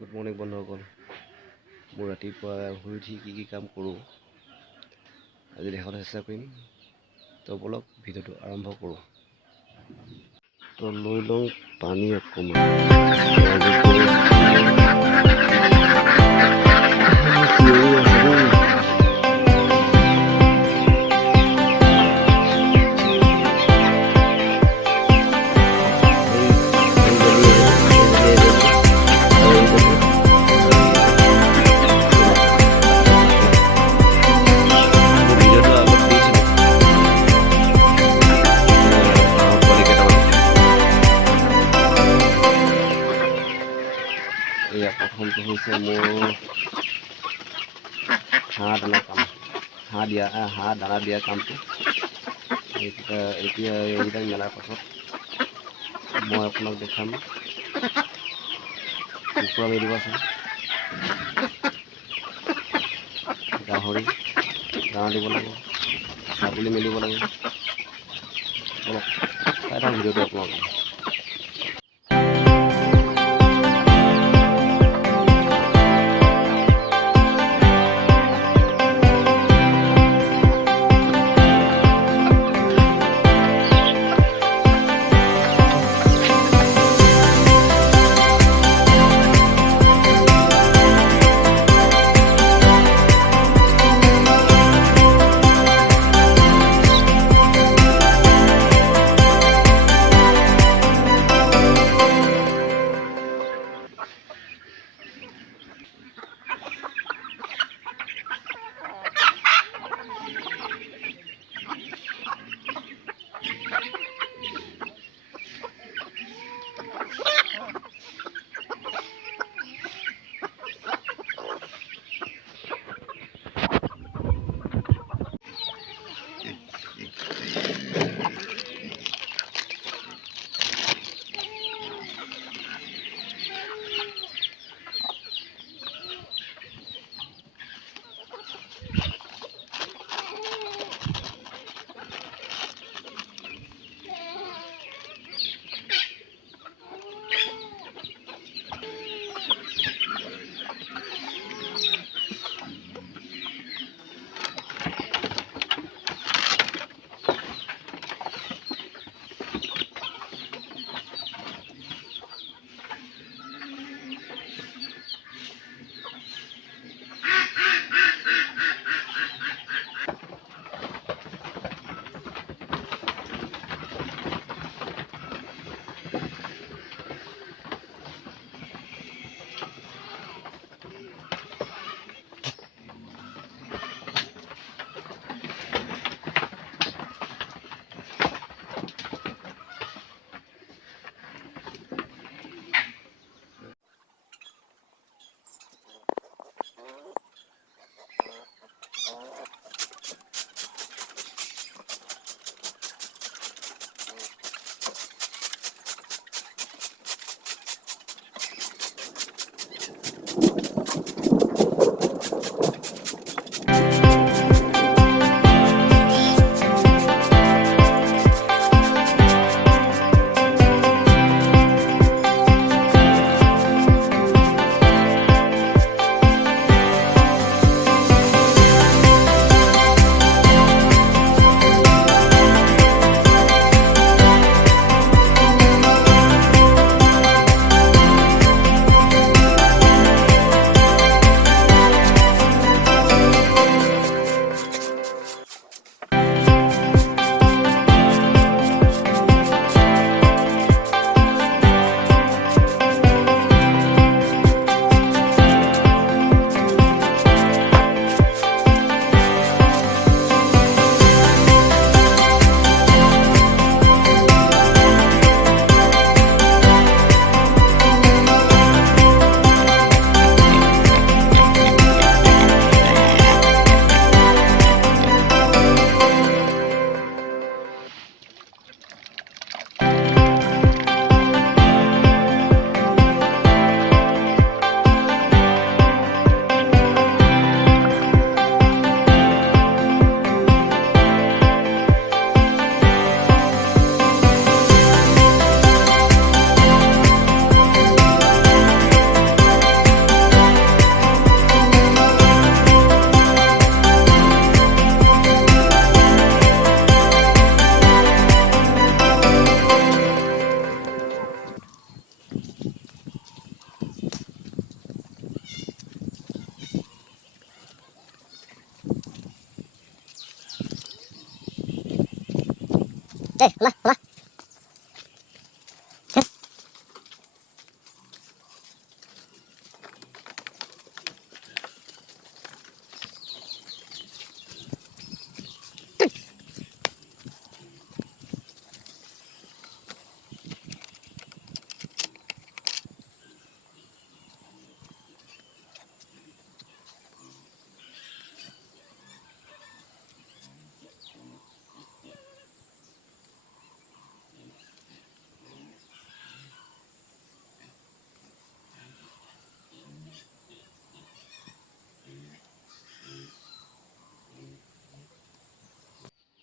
Good morning বন্ধুসকল। মোৰ ৰাতিপুৱা শুই উঠি কি কাম কৰোঁ আজি দেখাবলৈ চেষ্টা কৰিম। তো বলক ভিডিঅ'টো আৰম্ভ কৰোঁ। তো লৈ লওঁ পানী এয়া প্ৰথমটো হৈছে মোৰ হাঁহ দানা দিয়া কামটো। এতিয়া এইবিলাক মেলাৰ পাছত মই আপোনাক দেখাম কুকুৰা মেলিব আছে, গাহৰি দানা দিব লাগে, ছাগলী মেলিব লাগে। অলপ চাই থাকক ভিডিঅ'টো আপোনালোকে।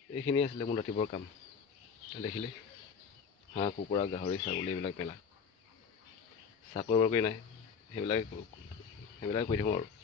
এইখিনিয়ে আছিলে মোৰ ৰাতিপুৱাৰ কাম। দেখিলে হাঁহ কুকুৰা গাহৰি ছাগলী এইবিলাক মেলা, চাকৰি বাকৰি নাই, সেইবিলাকে কৰি থাকোঁ আৰু।